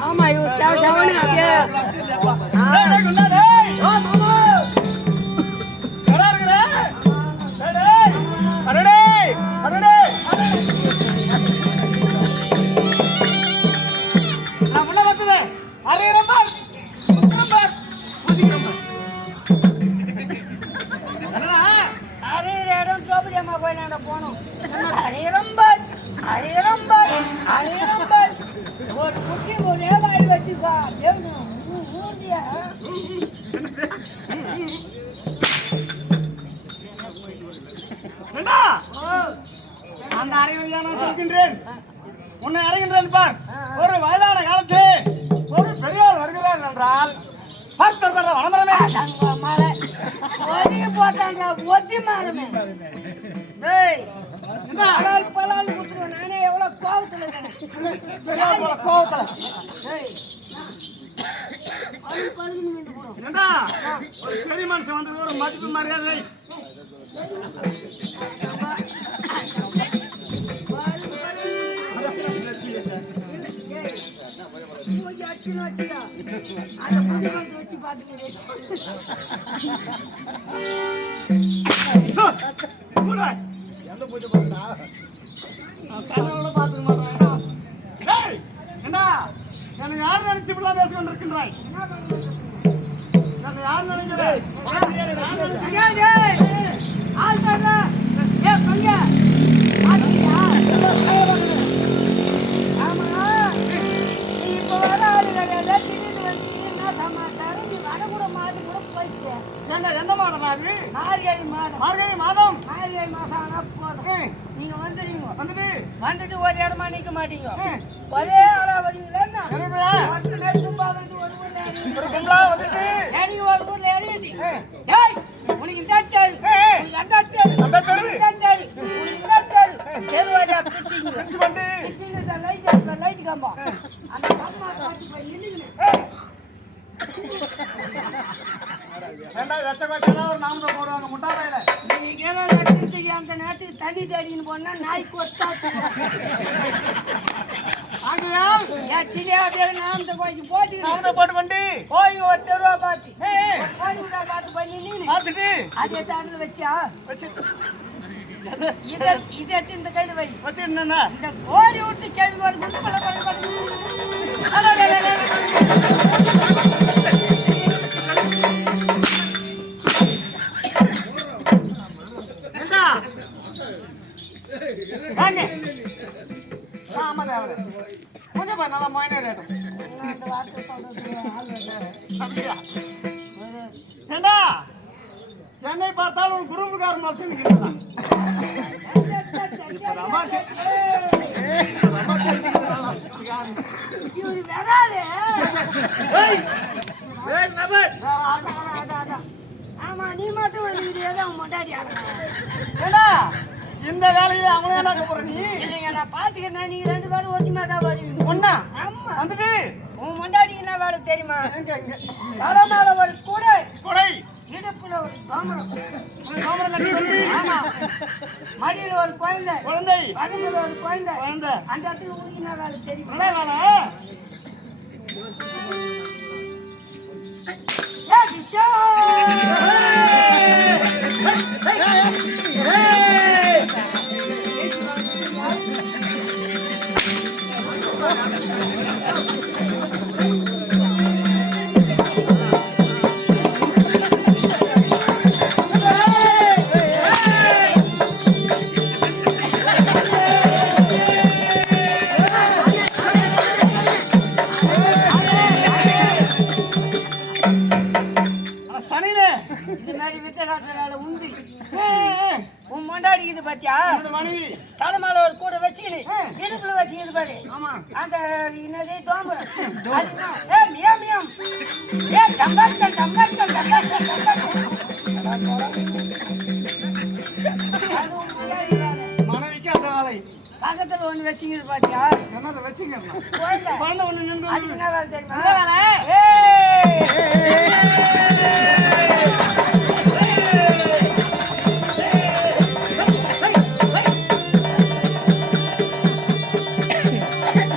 ஆமா இவ சேவனே அப்படியே போனோம் ஒரு குட்டி ஒரே வாய் வச்சு அந்த அறையில் நான் சொல்கின்றேன், உன்னை அடைகின்றேன் பார். ஒரு வயதான காலத்திலே ஒரு பெரியார் வருகிறார் என்றால் வளமரமே போட்டாங்க ஒத்தி மாறமே பலால் குத்துருவேன். நானே எவ்வளவு கோவத்துல கோவத்துல பழுகுன்னு நின்று போடும். ஏண்டா ஒரு பெரிய மனுஷன் வந்தது ஒரு மதிப்பு மரியாதை. நீ கொஞ்சம் அடிச்சுன்னு வச்சுக்கோ. அந்த புடி வந்து வச்சு பார்த்துட்டு எந்த பூஜை பார்த்தா கண்ணோட பார்த்துக்க மாட்டேன். ஏய் என்ன என்னை யார் நினைச்சு இப்படிலாம் பேசி கொண்டிருக்கின்றாய்? என்னை யார் நினைக்கிறேன்? ஆள் பாடுறா. ஏ பங்க ஆமா நீ இப்போ வர ஆளு கிடையாது. திடீர்னு வந்து என்ன சமாச்சாரம்? நீ வட கூட மாறி கூட போயிடுச்சு. எந்த மாதம் அது? மார்கழி மாதம். மார்கழி மாதம். மார்கழி மாதம் ஆனா போதும். நீங்க வந்துடுவீங்க. வந்துட்டு ஒரு இடமா நிக்க மாட்டீங்க. ஒரே ஆளா வருவீங்களா? ஒருத்தனே சும்மா வந்து ஒரு ஊர்ல ஏறி- ஒரு கும்பலா வந்துட்டு ஏறி ஒரு ஊர்ல ஏறிட்டீங்க. டேய், உனக்கு இந்த தெரு, உனக்கு அந்த தெரு, அந்த தெரு. உனக்கு இந்த தெரு, உனக்கு இந்த தெரு. தெருவாடா பிரிச்சிங்க. பிரிச்சு பண்ணி பிரிச்சிங்க, இந்த லைட் அடிப்ப, லைட் கம்பம். அந்த கம்பா காட்டி போய் நின்னுக்கினு. ரெண்டாவது லட்சம் கோட்டையெல்லாம் ஒரு நாமத்தை போடுவாங்க முட்டா பையில. நீங்க ஏதோ நட்சத்திரத்துக்கு அந்த நேரத்துக்கு தண்ணி தேடின்னு போனா நாய்க்கு ஒத்தாச்சு. ஆகையால் ஏன் சிலியா அப்படியே நாமத்தை கொஞ்சம் போட்டு நாமத்தை போட்டு பண்ணி போய் ஒரு தெருவா பாத்து கோழி விடா பாத்து பண்ணி நீனு பார்த்துட்டு அதே தாண்டில் வச்சா வச்சு இதை எடுத்து இந்த கையில் வை. வச்சு என்னன்னா இந்த கோழி விட்டு கேள்வி வரும்போது பல பல பல ஏண்டா வாங்க ஆமா தேவரே கொஞ்சம் பா நல்லா மொயினே ரேட்டும் அந்த வார்த்தை சொல்றது ஆள் இல்லை. அப்படியா ஏண்டா என்னை பார்த்தால் உன் குடும்பக்காரன் பார்த்து நிற்கிறதா இவரு வராது. ஆமா நீ மட்டும் வருகிறீங்க மொட்டாடி ஏண்டா இந்த வேலையில அவனே என்ன போற நீ இல்லைங்க நான் பாத்துக்கிறேன். நீங்க ரெண்டு பேரும் ஒத்துமையா தான் வருவீங்க. ஒண்ணா ஆமா வந்துட்டு உன் மொண்டாடி என்ன வேலை தெரியுமா? எங்க எங்க தலைமையில ஒரு கூடை, கொடை இடுப்புல ஒரு தாமரம், தாமரை கட்டி வந்து ஆமா மடியில ஒரு குழந்தை, குழந்தை பக்கத்துல ஒரு குழந்தை. குழந்தை அந்த இடத்துல உனக்கு என்ன வேலை தெரியுமா? நல்ல வேலை ஏய், கிஷோ! சனினே இந்த மாதிரி வித்த காட்டுற வேலை உண்டு. உன் மொண்டாடி இது பாத்தியா? அந்த மனைவி தலைமையில ஒரு கூட வச்சுக்கிது, இடுப்புல வச்சுக்கிது பாரு. ஆமா அந்த என்னது தாமரம். அதுனா, ஏய் மியாம் மியாம். ஏய் டம்பக்கல் டம்பக்கல் டம்பக்கல் டம்பக்கல். அது உன் மொண்டாடி வேலை. மனைவிக்கு அந்த வேலை பக்கத்துல ஒண்ணு வச்சுக்கிது பாத்தியா? என்னதை வச்சுங்க குழந்தை. குழந்தை ஒண்ணு நின்று அதுக்கு என்ன வேலை தெரியுமா? என்ன வேலை?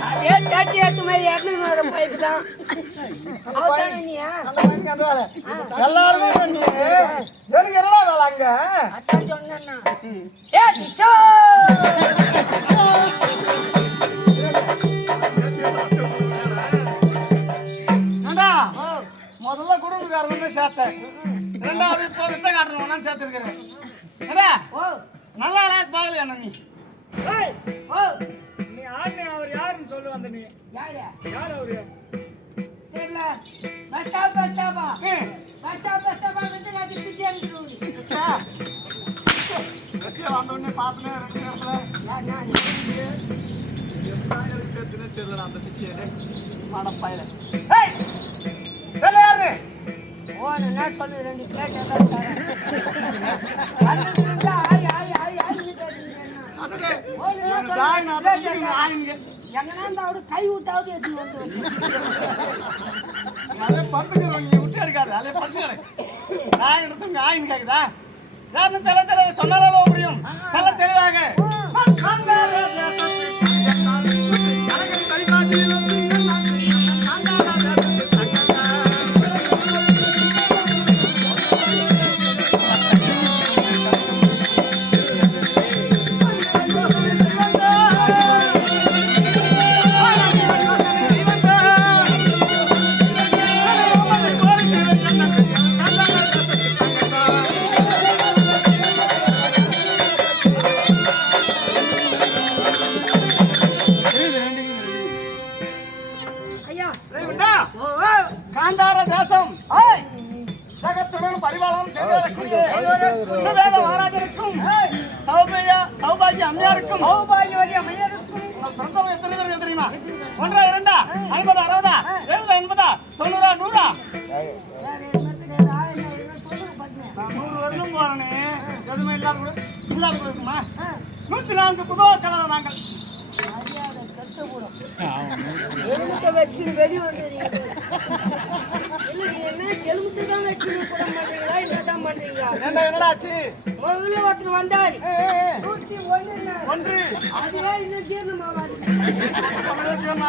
அதே தட்டி எடுத்து மாதிரி 200 பைப்பு தான். அவதானே நீயா? அந்த மனைவிக்கு அந்த வேலை எல்லாருமே நீ எனக்கு என்னடா வேலை அங்க அதான் சொன்னேன்னா. ஏய் கிஷோ! ஏண்டா முதல்ல குடும்பக்காரனே சேர்த்தேன் ரெண்டாவது இப்போ வித்த காட்டுறவனா சேர்த்துருக்கிறேன் ஏடா ஓ நல்லா பாக்கல என்ன நீ ஓ நீ ஆடுனே அவர் யாருன்னு சொல்லு வந்த நீ யாரு? யார் அவரு தெரியல. பஸ் ஸ்டாப்பா வந்து நான் திட்டி அனுப்பிடுவேன். வந்த உடனே பார்த்துனே ரெண்டு நேரத்தில் தெரியல அந்த பிச்சை மனப்பாயில யாரு ஓ என்ன சொல்லு 2 பிளேட் ஏதாவது தரேன். அது இருந்தா ஆய் ஆய் ஆய் ஆய்னு கேட்டீங்கன்னா. ஓ என்ன சொல்லு? எங்கன்னா இருந்தா அவரு கை விட்டாவது எடுத்து வந்து அதே படுத்துக்கிறோம் நீ விட்டு எடுக்காது அதே படுத்துக்கிறேன் நான் எடுத்துங்க ஆயின்னு கேக்குதா யாருன்னு தெல சொன்னாலும் புரியும் தெல தெளிவாக ஐயா காந்தார தேசம் ஏய் ஜகத்துடன் பரிபாலனம் செய்வதற்குரிய சுவேத மகாராஜனுக்கும் சௌபாகிய அம்மையாருக்கும் சௌபாகியவதி அம்மையாருக்கும் உங்கள் பிறந்தவங்க எத்தனை பேருக்கு தெரியுமா 1 2 50 60 70 80 90 100 வேற என்னத்துக்கு நான் சொல்லுங்க பாத்தீங்க நான் 100 வருடம் போறேனே எதுவுமே இல்லாத கூட இருக்குமா 104 புதோ கலர் நாங்கள் மரியாதை கெட்டு போடும் எலுமிச்சை வச்சுக்கிட்டு வெளியே வந்துடுறீங்க என்ன எலுமிச்சை தான் வச்சுக்கிட்டு கூட மாட்டீங்களா என்னதான் பண்றீங்களா என்னடா ஆச்சு முதல்ல ஒருத்தர் வந்தாரு 101 அதுவே இன்னும் ஜீரணமாவாது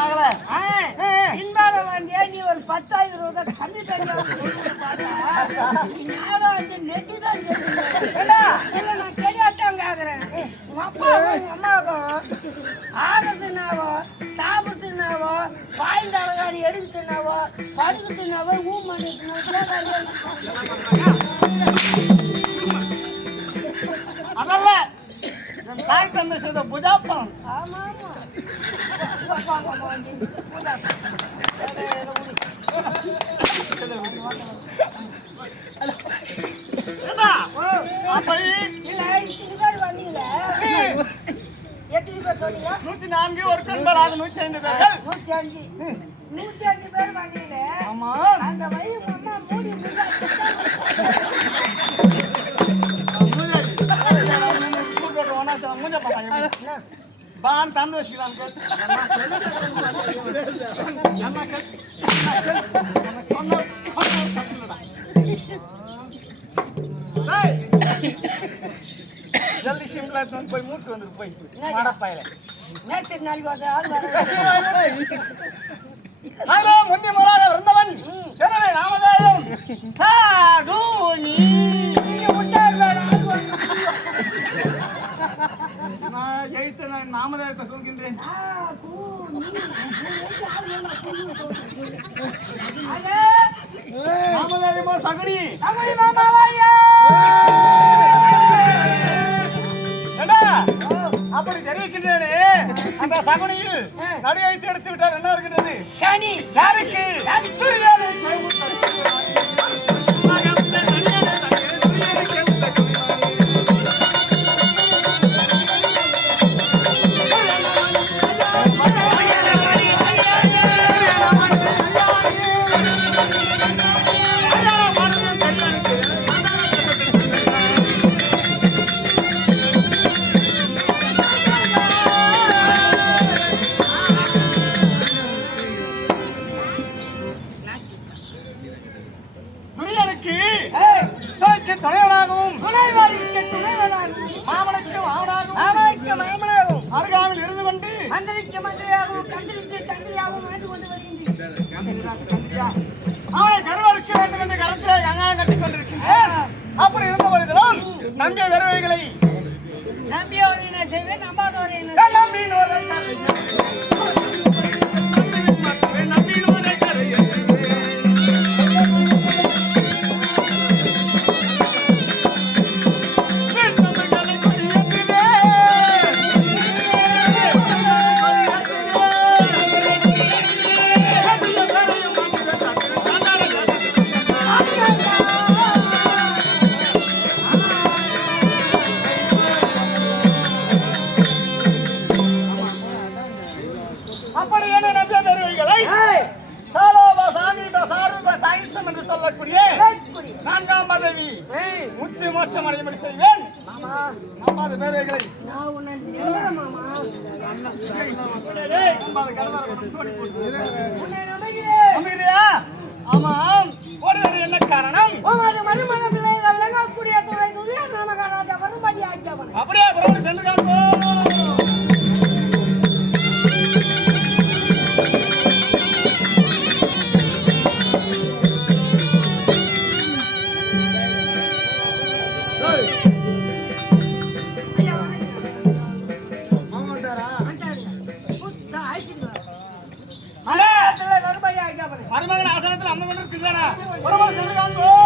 ஆகல பின்பால வந்தியா நீ ஒரு 10,000 ரூபாய் கம்மி பண்ணி நெட்டி தான் இல்ல நான் தெரியாதான் கேக்குறேன் உங்க அப்பாவும் உங்க அம்மாவுக்கும் ஆகிறதுனாவோ சாப்பிடுறதுனாவோ பாய்ந்த அழகாரி எடுக்கிறதுனாவோ படுக்கிறதுனாவோ அதல்ல என் தாய் தந்தை செய்த புஜாப்பம் ஆமா ஆமா வந்தீங்களே எத்தனை பேர் சொன்னீங்க 104 ஒரு பெண்கள் ஆக 105 பேர்கள் 105 பேர் வந்தீங்களே ஆமா அந்த வயிறு அம்மா மூடி பான் தந்து வச்சுக்கலாம் ஜல்தி சிம்லா போய் மூட்டு வந்து போய் மடப்பாயில நேற்று நாளைக்கு வந்த ஆள் வர ஹலோ முந்தி முறாக இருந்தவன் எனவே நாமதேயம் சாகுனி நான் ஜெயித்த நான் நாமதேயத்தை சொல்கின்றேன் நாமதேயமோ சகுனி அப்படி தெரிவிக்கின்றேனே அந்த சகுனியில் நடு வைத்து எடுத்து விட்டார் என்ன இருக்கின்றது சனி யாருக்கு தலைவனாகவும் மாமனாகவும் அருகாமையில் இருந்து கொண்டு மந்திரிக்கு மந்திரியாகவும் கந்திரிக்கு தந்திரியாகவும் வாழ்ந்து கொண்டு வருகின்றேன். அவனை கருவறுக்க வேண்டும் என்று கருத்தை அங்காயம் கட்டிக் கொண்டிருக்கின்றேன். அப்படி இருந்த பொழுதிலும் நம்பிய வெறுவைகளை நம்பியோரை நான் செய்வேன், நம்பாதோரை நான்காம் பதவி முத்தி மோட்சம் அடையும்படி செய்வேன். நம்பாத பேரைகளை ஆமாம் ஓடுவது என்ன காரணம்? உமது மருமக பிள்ளைகள் விளங்கக்கூடிய துறை துதிய நமகராஜா வரும்படி ஆக்கியவன். அப்படியே புறப்பட்டு சென்று காண்போம். மருமகன் ஆசனத்தில் அமர்ந்து கொண்டிருக்கிறானா? புறப்பட்டு சென்று காண்போம்.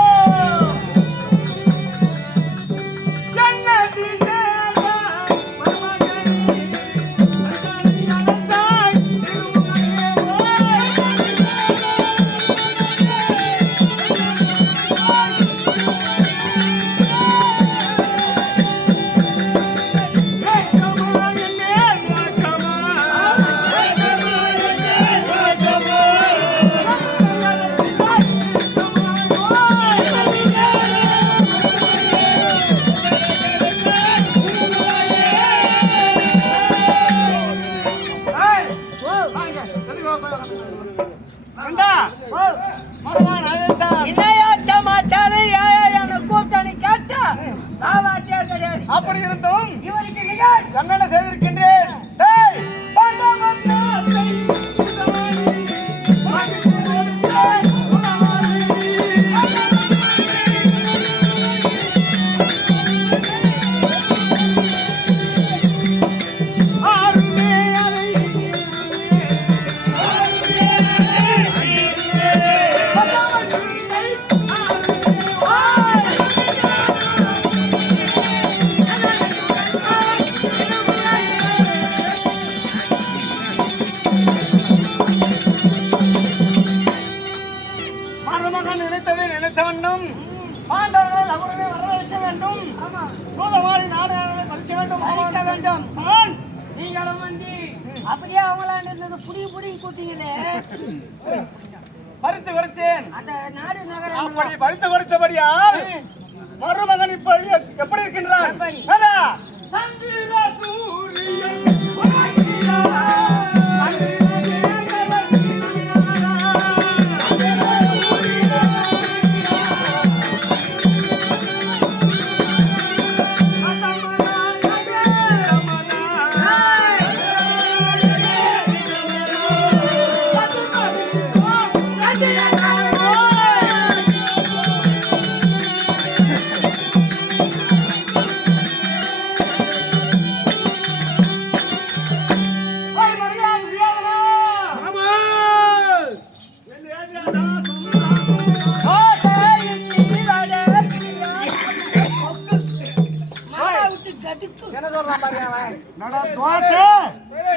அப்படி இருந்தும் இவருக்கு என்னென்ன செய்திருக்கின்றேன்? நினைத்தவண்ணும் பாண்டவர்கள் அவர்களை வரவேற்க வேண்டும். சூதமாளி நாடுகளை பறிக்க வேண்டும். நீங்களும் வந்து அப்படியே அவங்களாண்டு புடி கூட்டிங்களே பறித்து கொடுத்தேன். அந்த நாடு நகரம் அப்படி பறித்து கொடுத்தபடியால் மருமகன் இப்ப எப்படி இருக்கின்றான்?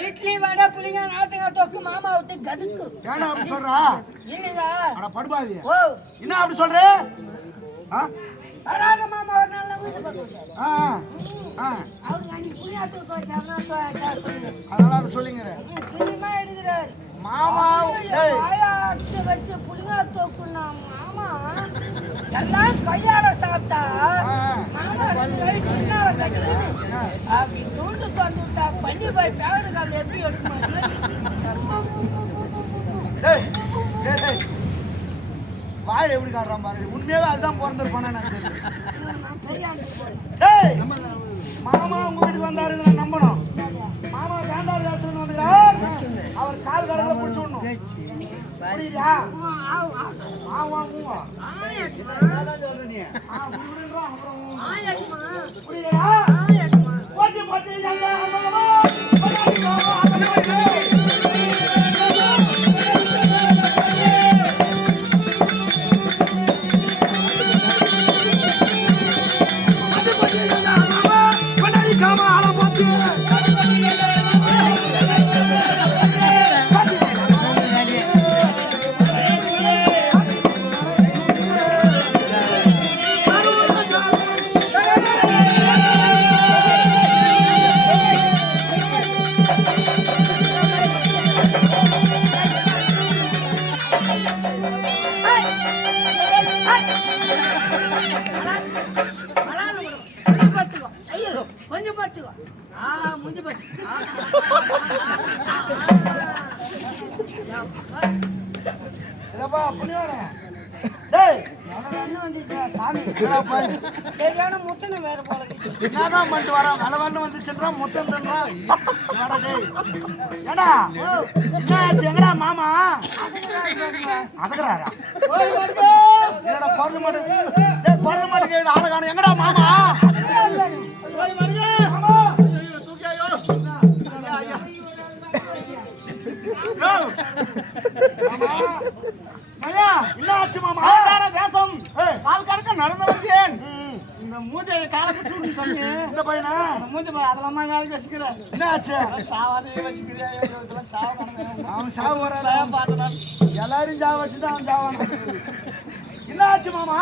இட்லி வடை புளிங்க நாட்டுங்க தொக்கு மாமா விட்டு கதுக்கு ஏன்னா அப்படி சொல்றா? இல்லைங்க படுபாவி ஓ என்ன அப்படி சொல்ற? வராத மாமா ஒரு நாள் வீட்டு பக்கம் அவங்க அன்னைக்கு புளியாத்துக்கு அதனால அதை சொல்லிங்க. புளியமா எடுக்கிறாரு மாமா வாயாச்சு வச்சு புளிங்கா தோக்குனா மாமா எல்லாம் கையால சாப்பிட்டா மாமா 2 கை சின்னால கட்டுது அப்படி தூண்டு வந்துட்டா பண்ணி போய் பேரு கால எப்படி எடுக்குமா? வாய் எப்படி காட்டுறான் பாரு. உண்மையாவே அதுதான் பிறந்திருப்பானே நான் மாமா உங்க வீட்டுக்கு வந்தாரு நான் நம்பணும். மாமா வேண்டாம் வந்துக்கிறார். அவர் கால் கரங்களை பிடிச்சு விடணும். புரியுதா? புரியுதா? போட்டி போட்டி கொஞ்சம் பார்த்துக்கோ. முடிஞ்சு பார்த்து இதப்பா புண்ணியவானே. டேய் என்ன வந்துச்சு சாமி என்னடா பாய் சரியான முத்தனை வேற போல இருக்கு. என்னதான் பண்ணிட்டு வரான் கலவான்னு வந்துச்சுன்றான் முத்தம் தன்றான். என்னடா டேய் ஏடா என்ன ஆச்சு எங்கடா மாமா அதுக்குறாரா என்னடா குரல் மாட்டு டேய் குரல் மாட்டு கேக்குது ஆளை காணோம் எங்கடா மாமா போய் வருங்க மாமா தூக்கியாயோ ஐயா என்ன ஆச்சு மாமா தேசம் பால் கறக்க நடந்து வந்தேன். இந்த மூஞ்சை காலை பிடிச்சு சொன்னீங்க இந்த பையனா மூஞ்சை அதெல்லாம் நாளைக்கு வச்சுக்கிறேன். என்ன ஆச்சு சாவாதே வச்சுக்கிறேன் அவன் சாவு வராத பார்த்தேன் எல்லாரும் சாவ வச்சுதான் அவன் சாவான. என்ன ஆச்சு மாமா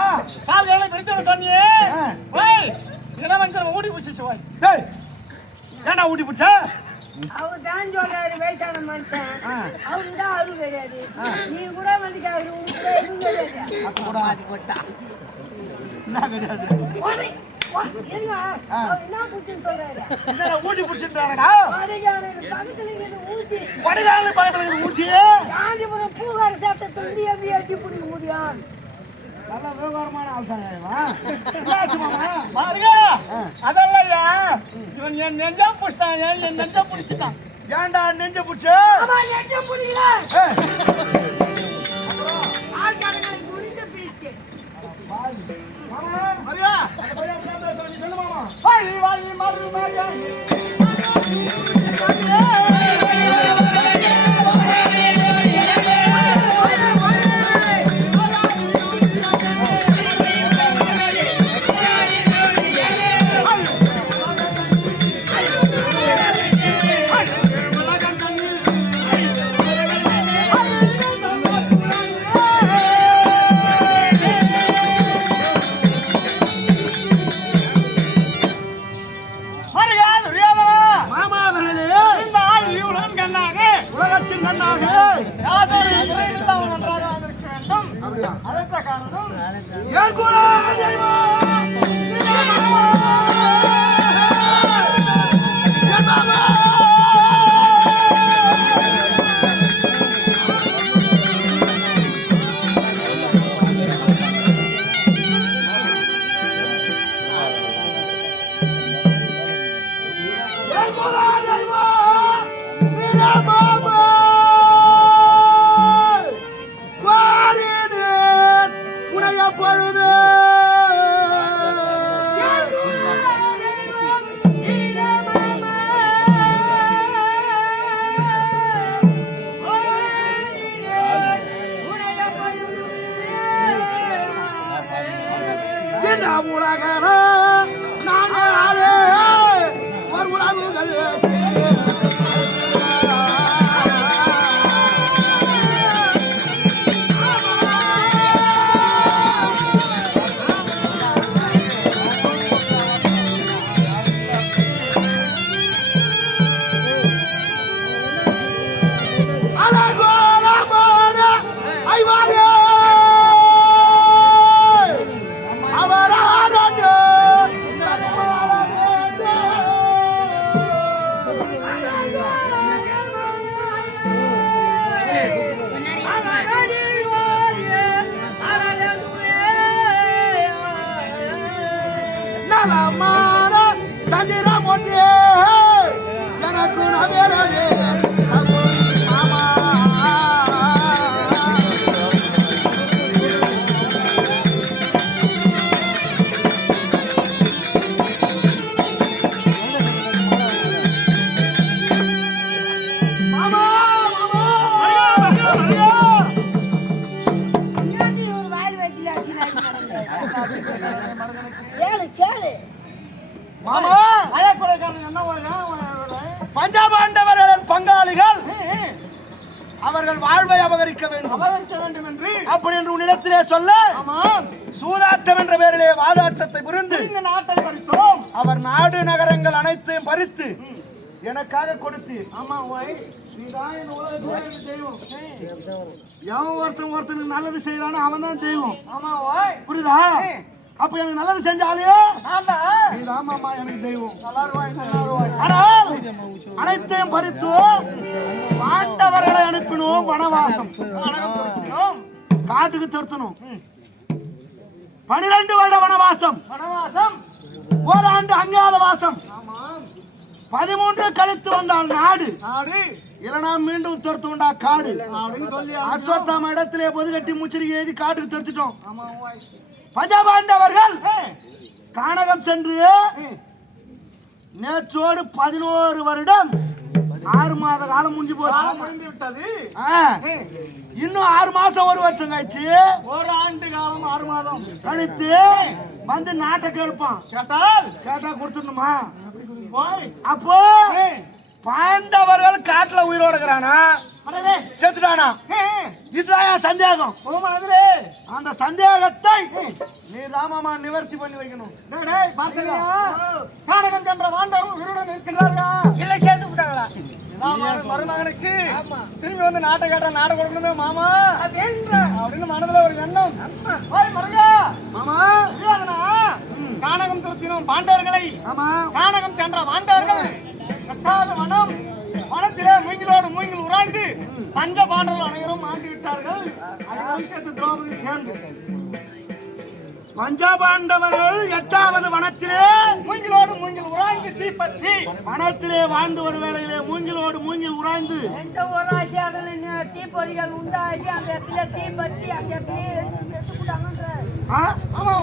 கால் வேலை பிடித்து சொன்னியே என்ன மனுஷன் ஊட்டி பிடிச்சி ஏண்டா ஊட்டி பிடிச்ச அவர் தான் சொல்றாரு வயசான மனுஷன் அவரு தான் அது கிடையாது. நீ கூட வந்து எதுவும் கிடையாது. என்ன கிடையாது என்ன புடிச்சுன்னு சொல்றாரு ஊட்டி பிடிச்சிட்டாடா பக்கத்துல ஊட்டி வடகால பக்கத்துல ஊட்டி காஞ்சிபுரம் பூகார சாப்பிட்ட தொண்டி எப்படி அடிச்சு பிடிக்க முடியும். நல்ல விவகாரமான ஆள் பாருங்க அதெல்லாம் இவன் என் நெஞ்சா புடிச்சிட்டான் என் நெஞ்ச புடிச்சிட்டான். ஏன்டா நெஞ்ச புடிச்ச நெஞ்ச பிடிக்கல ஆள்காரங்க முடிஞ்ச பிடிச்சு மரியா சொல்லு மாமா வாய் வாய் மாறு மாரியா பஞ்சபாண்டவர்களின் பங்காளிகள் அவர்கள் வாழ்வை அபகரிக்க வேண்டும் என்று அப்படி என்று உன்னிடத்திலே சொல்ல சூதாட்டம் என்ற பெயரிலே வாதாட்டத்தை புரிந்து நாட்டை பறித்தோம். அவர் நாடு நகரங்கள் அனைத்தையும் பறித்து எனக்காக கொடுத்து எவன் ஒருத்தனுக்கு நல்லது செய்யறானோ அவன் தான் தெய்வம். புரியுதா? அப்ப எனக்கு நல்லது செஞ்சாலே ராமாமா எனக்கு தெய்வம். ஆனால் அனைத்தையும் பறித்து பாண்டவர்களை அனுப்பினோம் வனவாசம். காட்டுக்கு திருத்தணும். 12 வருட வனவாசம். ஓராண்டு அங்காத வாசம். 13 கழித்து வந்தால் நாடு. இல்லனா மீண்டும் திருத்துண்டா காடு. அஸ்வத்தாம இடத்திலே பொது கட்டி முச்சரிக்கை எழுதி காட்டுக்கு திருத்திட்டோம். பஞ்சபாண்டவர்கள் கானகம் சென்று நேற்றோடு 11 வருடம் 6 மாத காலம் முடிஞ்சு போச்சு. இன்னும் 6 மாசம் 1 வருஷம் கழிச்சு ஒரு ஆண்டு காலம் 6 மாதம் கழித்து வந்து நாட்டை கேட்பான். கேட்டா கொடுத்துடணுமா? அப்போ பாண்டவர்கள் காட்டுல உயிரோடு இருக்கிறானா செத்துட்டானா? இதுதான் சந்தேகம். அந்த சந்தேகத்தை நீ ராமமா நிவர்த்தி பண்ணி வைக்கணும். கானகம் சென்ற வாண்டவர்கள் உயிருடன் இருக்கிறார்களா இல்ல சேர்த்து விட்டாங்களா? மருமகனுக்கு திரும்பி வந்து நாட்டை கேட்டா நாடு கொடுக்கணுமே மாமா அப்படின்னு மனதுல ஒரு எண்ணம். மாமா கானகம் திருத்தினோம் பாண்டவர்களை. கானகம் சென்ற பாண்டவர்கள் கட்டாத வனம். வனத்திலே மூங்கிலோடு மூங்கில் உராய்ந்து பஞ்ச பாண்டவர்கள் அனைவரும் ஆண்டு விட்டார்கள். திரௌபதி சேர்ந்து பஞ்சபாண்டவர்கள் 8வது வனத்திலே மூங்கிலோடு மூங்கில் உராய்ந்து தீப்பற்றி வனத்திலே வாழ்ந்து ஒரு வேளையிலே மூங்கிலோடு மூங்கில் உராய்ந்து எந்த ஒரு ஆசையாதல தீப்பொறிகள் உண்டாகி அந்த இடத்துல தீப்பற்றி அந்த இடத்துல செத்து விட்டாங்கன்ற. ஆமா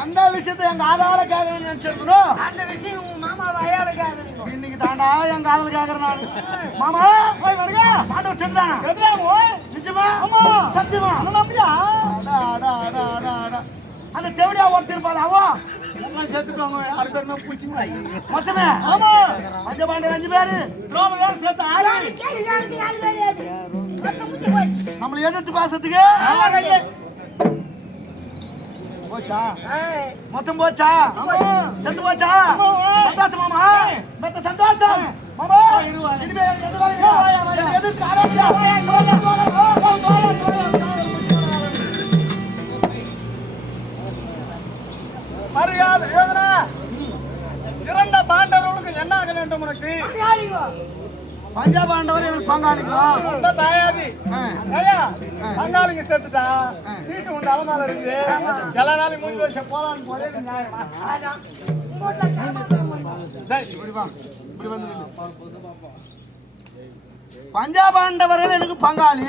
எந்த விஷயத்தை எங்க ஆதார கேட்கணும்னு நினைச்சிருக்கணும். அந்த விஷயம் உங்க மாமா வயால கேக்குறீங்க. இன்னைக்கு தாண்டா எங்க ஆதார கேட்கறேன் நான். மாமா போய் வருங்க. பாண்டவர் சென்றானா? நிஜமா? சத்தியமா? அந்த தேவடியா ஒருத்திருப்பாள் அவோ எல்லாம் சேர்த்துக்கோங்க. 6 பேருமே பூச்சி மொத்தமே பஞ்சபாண்டவர் 5 பேரு திரௌபதியார் சேர்த்து 6. நம்மளை எதிர்த்து பேசுறதுக்கு போச்சா? மொத்தம் போச்சா? செத்து போச்சா? சந்தோஷம் மாமா. மத்த சந்தோஷம் மாமா. இனிமே எதுக்கு மரியாதை யோகனா இறந்த பாண்டவர்களுக்கு என்ன ஆக வேண்டும் உனக்கு? பஞ்சபாண்டவர் எனக்கு பங்காளிக்கும் தாயாதி பங்காளிங்க சேர்த்துட்டா வீட்டு உண்டு அலமால இருக்கு. எல்லா நாளையும் 3 வருஷம் போலான்னு போதே நியாயமா? பஞ்சாபாண்டவர்கள் எனக்கு பங்காளி.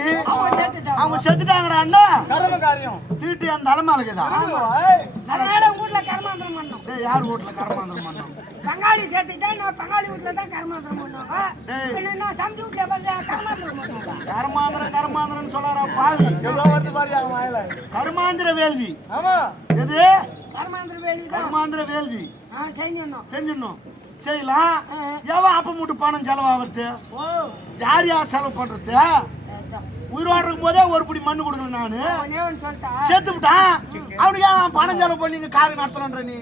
அவங்க செத்துட்டாங்கடா அண்ணா. கர்ம காரியம் தீட்டு அந்த தலைமையிலக்குதா? வீட்டுல கர்மாந்திரம் பண்ணோம். யார் வீட்டுல கர்மாந்திரம் பண்ணோம்? பங்காளி சேர்த்துட்டா நான் பங்காளி வீட்டுல தான் கர்மாந்திரம் பண்ணுவாங்க. நான் சந்தி வீட்டுல கர்மாந்திரம் பண்ணுவாங்க. கர்மாந்திரம் சொல்றாரா பாவி? எவ்வளவு வந்து பாரு அவங்க வாயில. கர்மாந்திர வேள்வி. ஆமா எது? கர்மாந்திர வேள்வி. கர்மாந்திர வேள்வி செஞ்சிடணும். செய்யலாம். எவன் அப்ப மூட்டு பணம் செலவாகிறது? யார் செலவு பண்றது? உயிரோடு இருக்கும் போதே ஒரு பிடி மண்ணு கொடுக்கல நானு. சேர்த்து விட்டான். அவனுக்கு பணம் செலவு பண்ணி காரியம் நடத்தணுன்ற நீ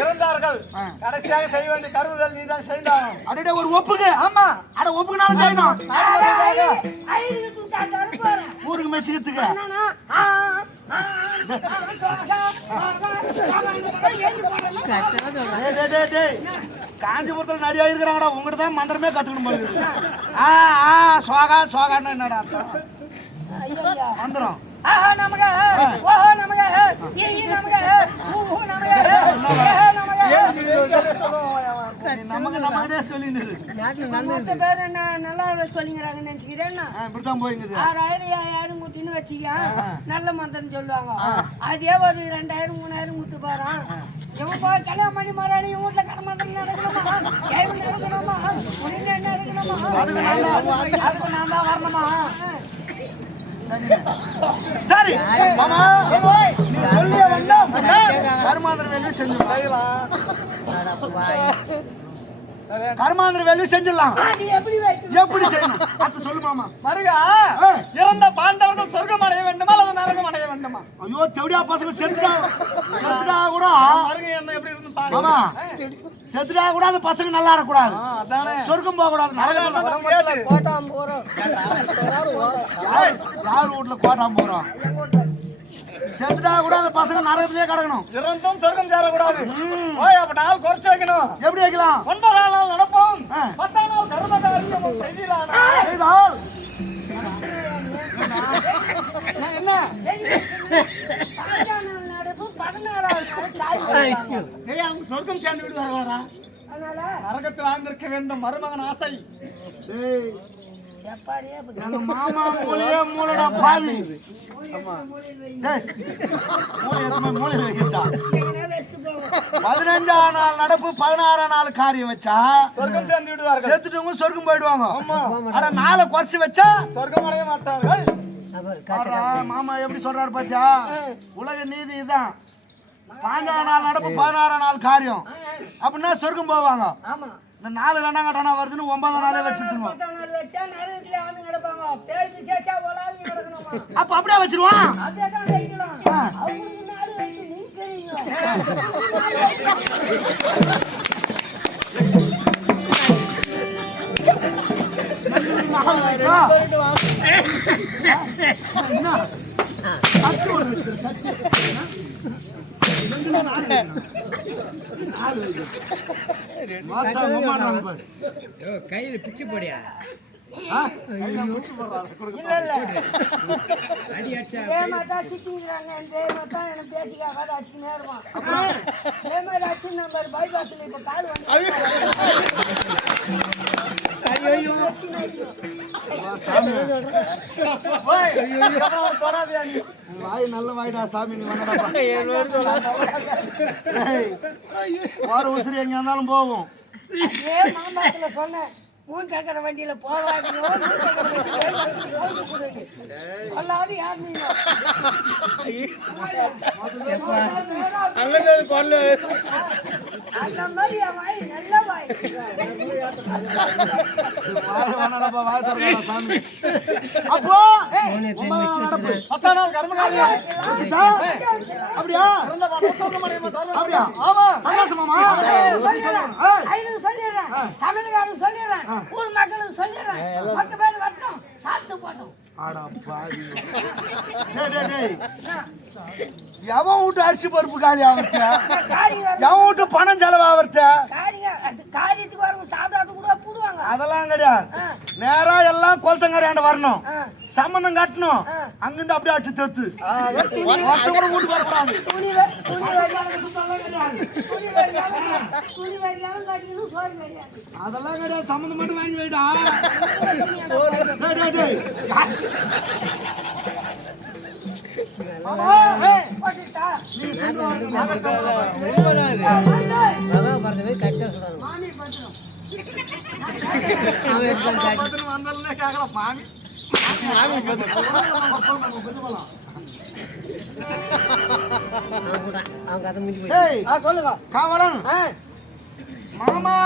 இறந்தார்கள். கடைசியாக செய்ய வேண்டிய கருவுகள் நீ தான் செய்யணும். அப்படியே ஒரு ஒப்புக்கு. ஆமா அட ஒப்புக்குனாலும் செய்யணும். ஊருக்கு மெச்சிக்கிறதுக்கு காஞ்சிபுரத்துல நிறைய இருக்கிறாங்கடா. உங்ககிட்ட தான் மந்திரமே கத்துக்கணும் போது. சோகா சோகான்னு என்னடா மந்திரம்? நமக்கு நமக்கே சொல்லிட்டு நல்லா சொல்லிங்கிறாங்கன்னு நினைச்சுக்கிறேன்னா 6000 5000 குத்தின்னு வச்சுக்க நல்ல மந்திரம் சொல்லுவாங்க. அதே ஒரு 2000 3000 குத்து பாறான். இவன் போய் கல்யாணம் பண்ணி மறாடி இவன் வீட்டுல கடமாந்திரம் நடக்கணுமா? கேள்வி நடக்கணுமா? உனக்கு என்ன நடக்கணுமா? அதுக்கு நான் தான் வரணுமா? சரி மாமா நீ சொல்லிய வேண்டாம். கர்மாந்திர வேலை செஞ்சு கர்மாந்திர வேலையை செஞ்சிடலாம். அது எப்படி வைக்கணும்? எப்படி செய்யணும் அது சொல்லு மாமா. மருகா இறந்த பாண்டவர்கள் சொர்க்கம் அடைய வேண்டுமா அல்லது நரகம் அடைய வேண்டுமா? ஐயோ தெவடியா பசங்க செத்துடா கூட மருக என்ன எப்படி இருந்து பாருங்க. மாமா செத்துடா கூட அந்த பசங்க நல்லா இருக்கக்கூடாது. அதானே சொர்க்கம் போக கூடாது. நரகம் கோட்டாம் போறோம். யார் வீட்டுல கோட்டாம் போறோம்? செத்துடா கூட அந்த பசங்க நரகத்திலே கிடக்கணும். இறந்தும் சொர்க்கம் சேரக்கூடாது. ஓய் அப்ப நாள் குறைச்சு வைக்கணும். எப்படி வைக்கலாம்? 9 நாள் நடப்போம் 10 நாள் கர்மகாரியம் செய்திலானா செய்தால் என்ன நடப்பு 16வது நாள் அவங்க சொர்க்கம் சேர்ந்து விட்டு வரவாரா? அதனால நரகத்தில் ஆழ்ந்திருக்க வேண்டும் மருமகன் ஆசை. எப்பாடியே எங்க மாமா மூலையே மூலடா பாவி. டேய் மூலை எத்தனை மூலை வைக்கிறதா? 15ஆம் நாள் நடப்பு 16ஆம் நாள் காரியம் வச்சா சொர்க்கம் சேர்ந்து விடுவார்கள். செத்துட்டவங்க சொர்க்கம் போயிடுவாங்க. ஆனா நாளை குறைச்சு வச்சா சொர்க்கம் அடைய மாட்டார்கள். மாமா எப்படி சொல்றாரு பாத்தியா? உலக நீதி இதுதான். 15ஆம் நாள் நடப்பு 16ஆம் நாள் காரியம் அப்படின்னா சொர்க்கம் போவாங்க. ஆமா இந்த 4 ரெண்டாங்கட்டானா வருதுன்னு 9ஆம் நாளே வச்சுருவோம். அப்ப அப்படியே வச்சிருவான். கையில பிச்சு போடியா வாய் நல்ல வாய்டா சாமி. நீ வார உசுறு எங்க இருந்தாலும் போகும். சொன்னேன் 3 சக்கர வண்டியில போகாதீங்க. சொல்லாது யாருமே அந்த மாதிரி என் வாய் நல்ல வாய். வாய் தரா சாமி. அப்போ 10 நாள் கர்மகாரியம் அப்படியா? அப்படியா? ஆமா சந்தோஷமாமா. சொல்லிடுறேன், தமிழ்காரங்க சொல்லிடுறேன், ஊர் மக்களுக்கு சொல்லிடுறேன். 10 பேர் வரட்டும், சாப்பிட்டு போட்டோம். எவன் வீட்டு அரிசி பருப்பு காலி ஆவர்த்த, எவன் வீட்டு பணம் செலவாவர்த்த, காரியத்துக்கு வரவங்க சாப்பிடாத கூட போடுவாங்க. அதெல்லாம் கிடையாது. நேரா எல்லாம் கொளத்தங்கரையாண்ட வரணும், சம்பந்தம் கட்டணும். அங்கிருந்து அப்படியே அடிச்சு தெத்து கூட வீட்டு வரக்கூடாது. அதெல்லாம் கிடையாது. சம்பந்தம் மட்டும் வாங்கி வைடா. காவலன் மாமா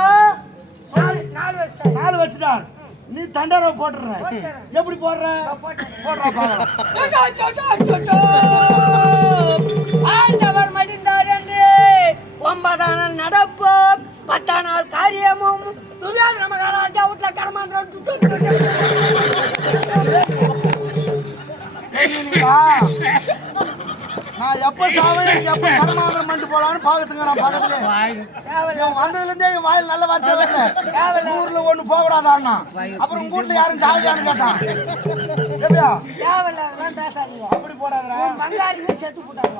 4 வச்சுட்டார். நீ தண்டரை போட்டுற. எப்படி போடுற? ஆண்டவர் மடிந்தார் என்று 9ஆம் நாள் நடப்பு 10ஆம் நாள் காரியமும் துரியோதன மகாராஜா வீட்டுல கர்மாந்திரம். நான் எப்ப சாவேன் எப்ப கர்மாந்திரம் பண்ணிட்டு போலான்னு பாக்கத்துங்க. நான் பக்கத்துல வந்ததுல இருந்தே என் வாயில் நல்ல வார்த்தை வரல. ஊர்ல ஒண்ணு போக கூடாதான்னா அப்புறம் உங்க வீட்டுல யாரும் சாவியான்னு கேட்டான். அப்படி போடாதா? பங்காளிங்க செத்து போட்டாங்க.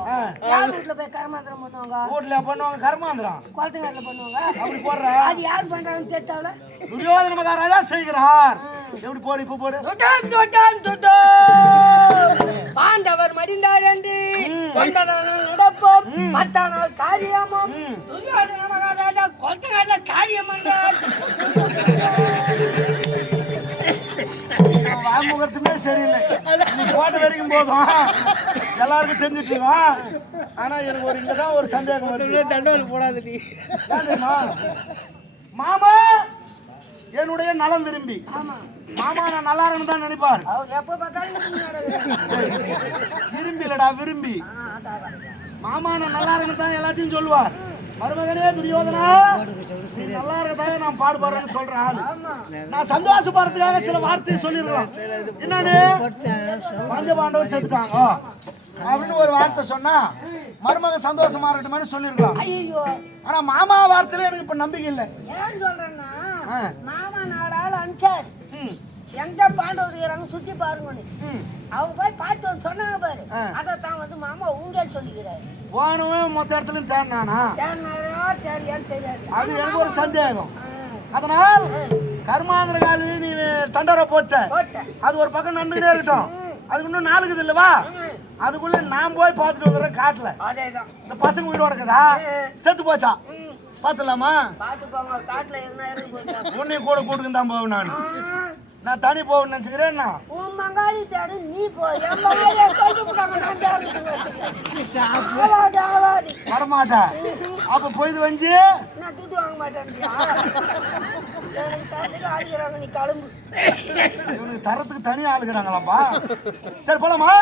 யார் வீட்டுல போய் கர்மாந்திரம் பண்ணுவாங்க? வீட்டுல பண்ணுவாங்க கர்மாந்திரம், குளத்துக்காரில பண்ணுவாங்க. அப்படி போடுற. அது யார் பண்றாங்கன்னு தெரியாதுல. துரியோதன மகாராஜா செய்கிறார். எப்படி போடு? இப்ப போடு. பாண்டவர் மடிந்தார் என்று 9ஆம் நாள் நடப்போம் 10ஆம் நாள் காரியமும் துரியோதன மகாராஜா கொல்கத்தால காரியம் பண்றார். வாமுகத்துமே சரியில்லை. நீ போட்ட வரைக்கும் போதும் எல்லாருக்கும் தெரிஞ்சுட்டு இருக்கோம். ஆனா எனக்கு இங்கதான் ஒரு சந்தேகம் வருது. தண்டோல் போடாது. நீ மாமா என்னுடைய நலம் விரும்பி ஆமா மாமா நான் நல்லா இருக்கணும் தான் நினைப்பார். அவர் எப்ப பார்த்தாலும் விரும்பி இல்லடா விரும்பி மாமா நான் நல்லா இருக்கணும் தான் எல்லாத்தையும் சொல்லுவார். மருமகனே துரியோதனா நீ நல்லா இருக்கதான் நான் பாடுபடுறேன்னு சொல்ற ஆளு. நான் சந்தோஷப்படுறதுக்காக சில வார்த்தையை சொல்லிருக்கலாம். என்னன்னு பஞ்சபாண்டவர் செத்துட்டாங்க அப்படின்னு ஒரு வார்த்தை சொன்னா மருமகன் சந்தோஷமா இருக்கட்டும்னு சொல்லிருக்கலாம். ஐயோ ஆனா மாமா வார்த்தையில எனக்கு இப்ப நம்பிக்கை இல்லை. ஏன் சொல்றேன்னா மாமா நாடாள் அனுச்சார் எங்க பாண்டவர் இருக்கிறாங்க சுத்தி பாருங்க. அவங்க போய் பார்த்து வந்து சொன்னாங்க பாரு. அதான் வந்து மாமா உங்க சொல்லிக்கிறாரு. போனவன் மொத்த இடத்துலயும் தேடினானா தெரியாது. அது எனக்கு ஒரு சந்தேகம். அதனால் கர்மாந்திர காலி நீ தண்டரை போட்ட அது ஒரு பக்கம் நடந்துகிட்டே இருக்கட்டும். அதுக்கு இன்னும் நாளுக்குது இல்லவா? அதுக்குள்ள நான் போய் பார்த்துட்டு வந்துடுறேன் காட்டுல. இந்த பசங்க வீடு உடக்குதா செத்து போச்சா பாத்துலாமா? உன்னையும் கூட கூட்டுக்கு தான் போவேன். நான் தனி போவேன்னு நினைச்சுக்கிறேன். வரமாட்டேன் அப்ப போயிது வந்து இவனுக்கு தரத்துக்கு தனியா ஆளுகிறாங்களாப்பா. சரி போலாமா?